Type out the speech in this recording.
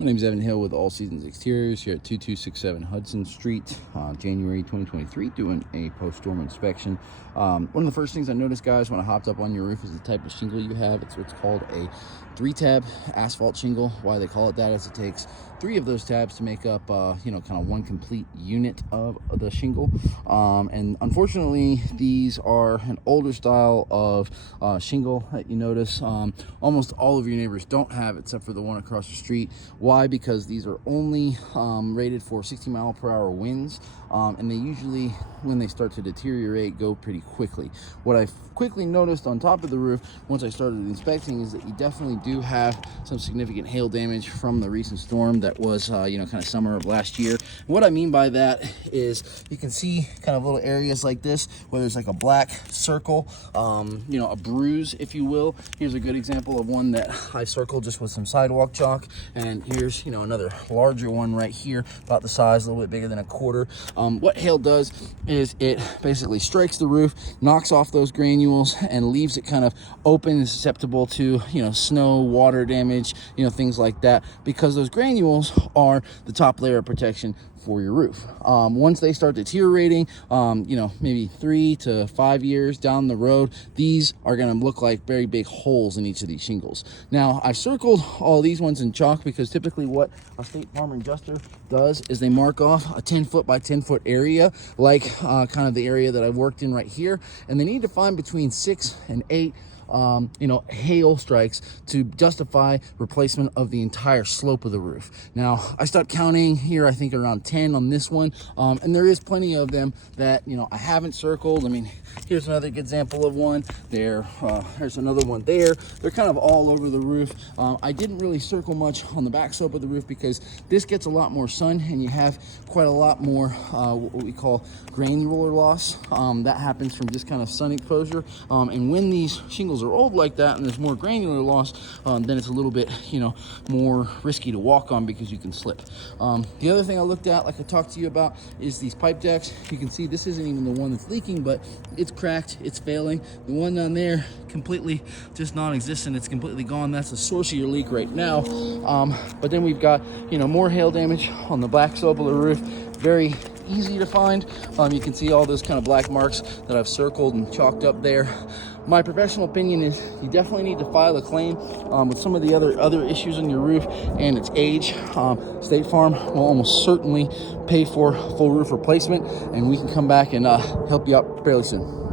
My name is Evan Hill with All Seasons Exteriors here at 2267 Hudson Street, January 2023, doing a post-storm inspection. One of the first things I noticed, guys, when I hopped up on your roof is the type of shingle you have. It's what's called a 3-tab asphalt shingle. Why they call it that is it takes 3 of those tabs to make up, kind of one complete unit of the shingle. And unfortunately, these are an older style of shingle that you notice almost all of your neighbors don't have, except for the one across the street. Why? Because these are only rated for 60-mile-per-hour winds, and they usually, when they start to deteriorate, go pretty quickly. What I quickly noticed on top of the roof once I started inspecting is that you definitely do have some significant hail damage from the recent storm that was, kind of summer of last year. And what I mean by that is you can see kind of little areas like this where there's like a black circle, a bruise, if you will. Here's a good example of one that I circled just with some sidewalk chalk, and here's another larger one right here, about the size, a little bit bigger than a quarter. What hail does is it basically strikes the roof, knocks off those granules, and leaves it kind of open and susceptible to snow, water damage, things like that, because those granules are the top layer of protection for your roof. Once they start deteriorating, maybe 3 to 5 years down the road, these are going to look like very big holes in each of these shingles. Now, I circled all these ones in chalk because typically what a State Farm adjuster does is they mark off a 10-foot by 10-foot area, like kind of the area that I've worked in right here, and they need to find between 6 and 8 hail strikes to justify replacement of the entire slope of the roof. Now, I stopped counting here, I think around 10 on this one, and there is plenty of them that I haven't circled. I mean, here's another good example of one there. There's another one there. They're kind of all over the roof. I didn't really circle much on the back slope of the roof because this gets a lot more sun and you have quite a lot more what we call granular loss. That happens from just kind of sun exposure, and when these shingles are old like that and there's more granular loss, then it's a little bit more risky to walk on because you can slip. The other thing I looked at, like I talked to you about, is these pipe decks. You can see this isn't even the one that's leaking, but it's cracked, it's failing. The one down there, completely just non-existent, it's completely gone. That's the source of your leak right now. But then we've got more hail damage on the back slope of the roof. Very easy to find. You can see all those kind of black marks that I've circled and chalked up there. My professional opinion is you definitely need to file a claim with some of the other issues on your roof and its age. State Farm will almost certainly pay for full roof replacement, and we can come back and help you out fairly soon.